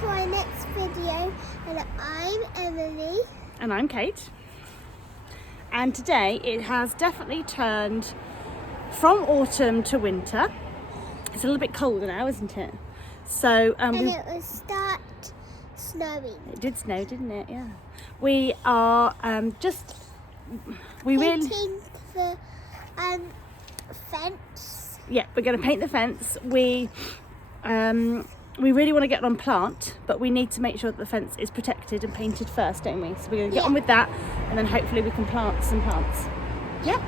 to our next video. And I'm Emily. And I'm Kate. And today it has definitely turned from autumn to winter. It's a little bit colder now, isn't it? So And it will start snowing. It did snow, didn't it? Yeah. We are Painting the fence. Yeah, we're going to paint the fence. We really want to get on plant, but we need to make sure that the fence is protected and painted first, don't we? So we're going to get on with that, and then hopefully we can plant some plants. Yeah.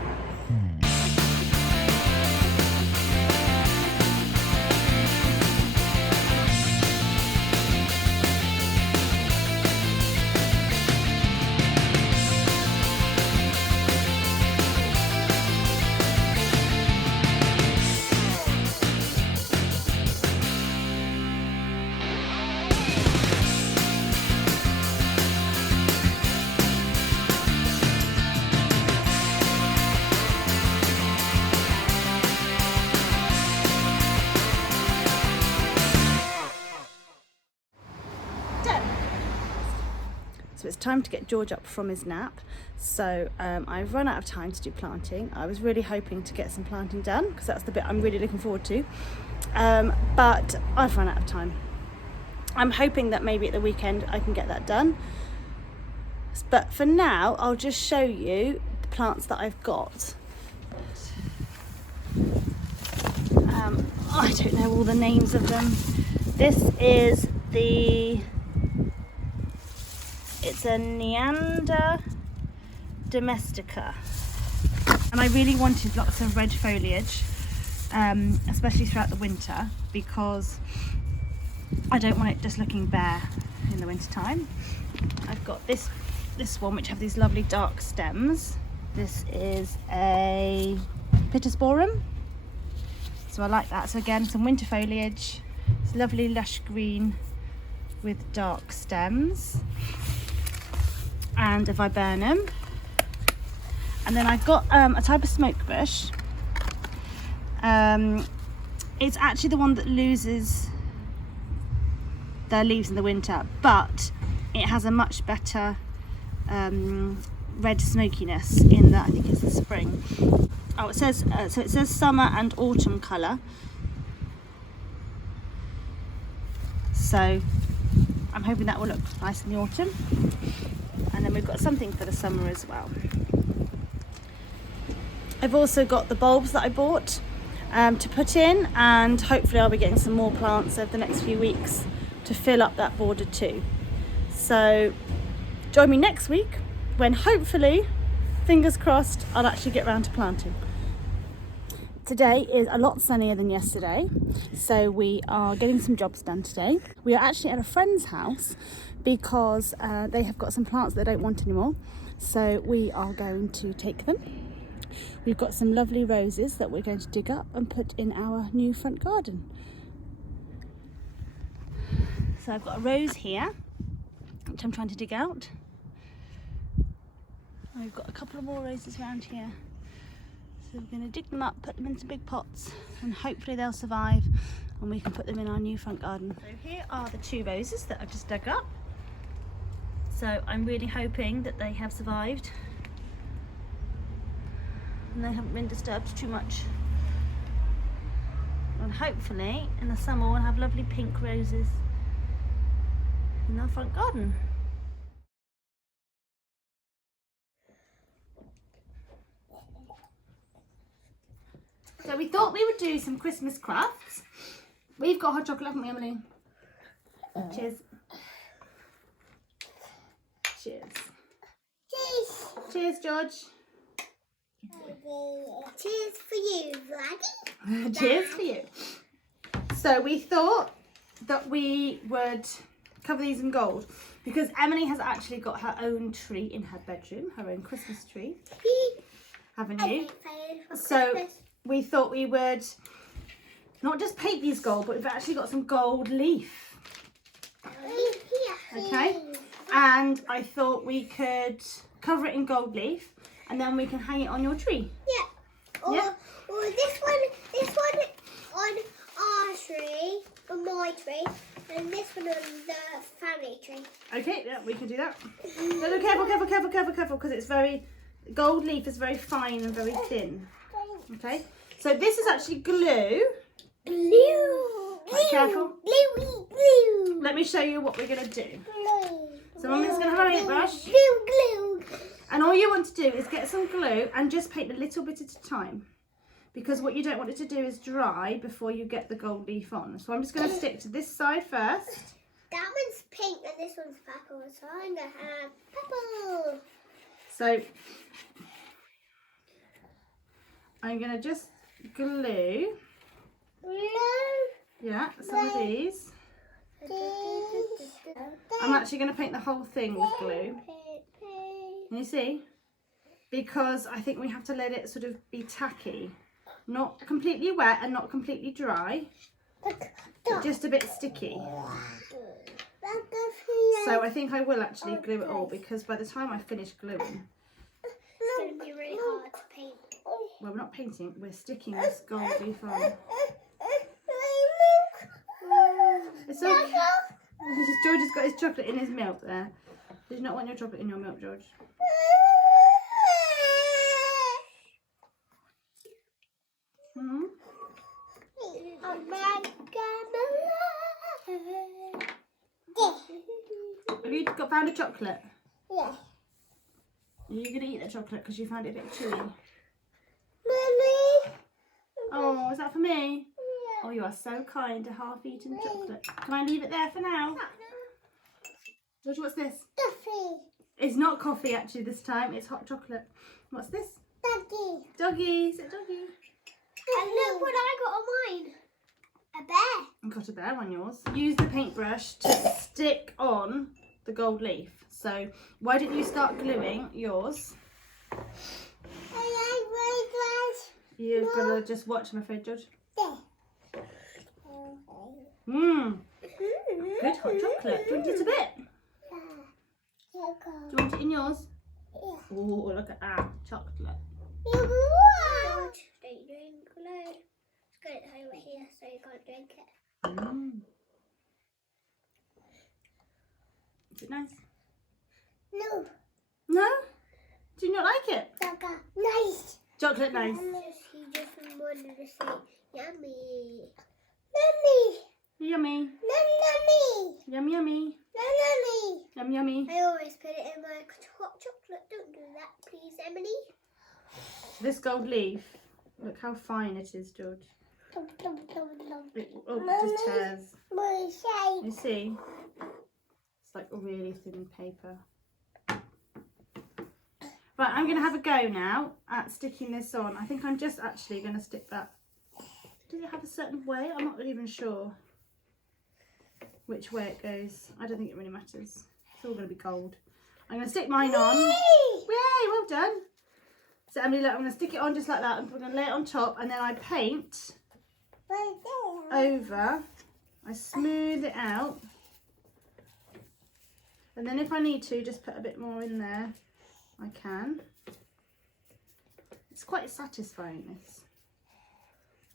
So it's time to get George up from his nap. So I've run out of time to do planting. I was really hoping to get some planting done because that's the bit I'm really looking forward to. But I've run out of time. I'm hoping that maybe at the weekend I can get that done. But for now, I'll just show you the plants that I've got. I don't know all the names of them. This is it's a Neander domestica, and I really wanted lots of red foliage, especially throughout the winter, because I don't want it just looking bare in the winter time. I've got this one which have these lovely dark stems. This is a pittosporum, so I like that. So again, some winter foliage. It's lovely lush green with dark stems, and a viburnum. And then I've got a type of smoke bush. It's actually the one that loses their leaves in the winter, but it has a much better red smokiness in that. I think it's the spring. Oh, it says so it says summer and autumn colour. So I'm hoping that will look nice in the autumn. And then we've got something for the summer as well. I've also got the bulbs that I bought to put in, and hopefully I'll be getting some more plants over the next few weeks to fill up that border too. So join me next week when hopefully, fingers crossed, I'll actually get around to planting. Today is a lot sunnier than yesterday, so we are getting some jobs done today. We are actually at a friend's house because they have got some plants they don't want anymore, so we are going to take them. We've got some lovely roses that we're going to dig up and put in our new front garden. So I've got a rose here which I'm trying to dig out. We've got a couple of more roses around here. So we're going to dig them up, put them in some big pots, and hopefully they'll survive and we can put them in our new front garden. So here are the two roses that I've just dug up. So I'm really hoping that they have survived and they haven't been disturbed too much. And hopefully in the summer we'll have lovely pink roses in our front garden. So we thought we would do some Christmas crafts. We've got hot chocolate, haven't we, Emily? Cheers. Cheers. Cheers. Cheers, George. Cheers for you, Daddy. Cheers for you. So we thought that we would cover these in gold because Emily has actually got her own tree in her bedroom, her own Christmas tree. Haven't you? So we thought we would not just paint these gold, but we've actually got some gold leaf. Okay, and I thought we could cover it in gold leaf and then we can hang it on your tree. Yeah. Or this one on our tree, on my tree, and this one the family tree. Okay, yeah, we can do that. No, no, careful, careful, careful, careful, careful, because it's gold leaf is very fine and very thin. Okay, so this is actually glue. Glue. Right, careful. Glue. Let me show you what we're going to do. Glue. So Mummy's going to have a paintbrush. Glue. And all you want to do is get some glue and just paint a little bit at a time. Because what you don't want it to do is dry before you get the gold leaf on. So I'm just going to stick to this side first. That one's pink and this one's purple, so I'm going to have purple. So I'm going to just glue. Yeah, some of these. I'm actually going to paint the whole thing with glue. Can you see? Because I think we have to let it sort of be tacky. Not completely wet and not completely dry. But just a bit sticky. So I think I will actually glue it all because by the time I finish gluing... It's going to be really hard to paint. Well, we're not painting, we're sticking this gold leaf on. It's okay. George has got his chocolate in his milk there. Did you not want your chocolate in your milk, George? Hmm? Have you found a chocolate? Yeah. Are you going to eat the chocolate because you found it a bit chewy? Mommy. Oh, is that for me? Oh, you are so kind, a half-eaten chocolate. Can I leave it there for now? George, what's this? Coffee. It's not coffee actually this time, it's hot chocolate. What's this? Doggy. Doggy, is it doggy? And look what I got on mine. A bear. I've got a bear on yours. Use the paintbrush to stick on the gold leaf. So why don't you start gluing yours? You've got to just watch, I'm afraid, George. Mmm. Good hot chocolate. Do you want it a bit? Do you want it in yours? Yeah. Oh, look at that chocolate. George, don't drink glue. Let's get it over here so you can't drink it. Mm. Is it nice? No. No? Do you not like it? Nice. Chocolate nice. He just wanted to say yummy. Yummy. Yum yummy. Yum yummy. I always put it in my hot chocolate. Don't do that, please, Emily. This gold leaf. Look how fine it is, George. It just tears. You see? It's like a really thin paper. Right, I'm going to have a go now at sticking this on. I think I'm just actually going to stick that. Does it have a certain way? I'm not really even sure which way it goes. I don't think it really matters. It's all going to be gold. I'm going to stick mine on. Yay! Well done. So Emily, look, I'm going to stick it on just like that. I'm going to lay it on top and then I paint over. I smooth it out. And then if I need to, just put a bit more in there. I can. It's quite satisfying, this.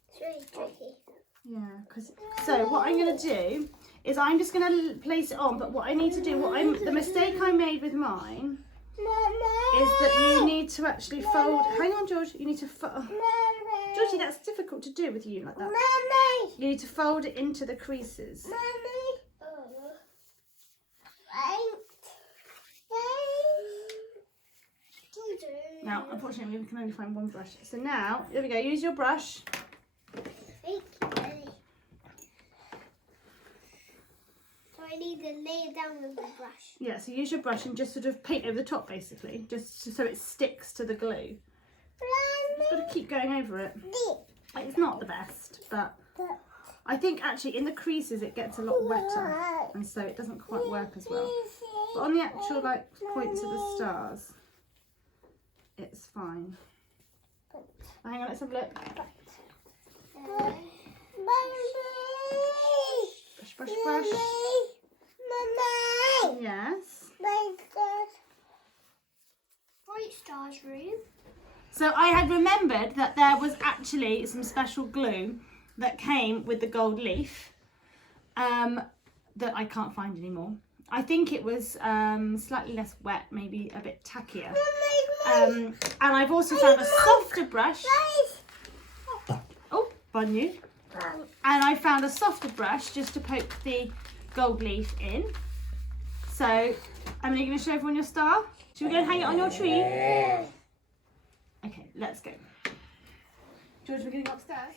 It's really tricky. Yeah, because so what I'm going to do is I'm just going to place it on, but what I need to do, the mistake I made with mine is that you need to actually fold. Hang on, George. You need to fold. Georgie, that's difficult to do with you like that. You need to fold it into the creases. Now, unfortunately, we can only find one brush. So now, there we go. Use your brush. Thank you, Ellie. So I need to lay it down with the brush. Yeah, so use your brush and just sort of paint over the top, basically, just so it sticks to the glue. Just got to keep going over it. It's not the best, but I think actually in the creases it gets a lot wetter, and so it doesn't quite work as well. But on the actual points of the stars, it's fine. Hang on, let's have a look. Brush, brush, brush. Yes. Bright stars room. So I had remembered that there was actually some special glue that came with the gold leaf. that I can't find anymore. I think it was slightly less wet, maybe a bit tackier. And I've also found a softer brush. Oh, bun you. And I found a softer brush just to poke the gold leaf in. So, Emily, going to show everyone your star? Should we go and hang it on your tree? Okay, let's go. George, we're going upstairs.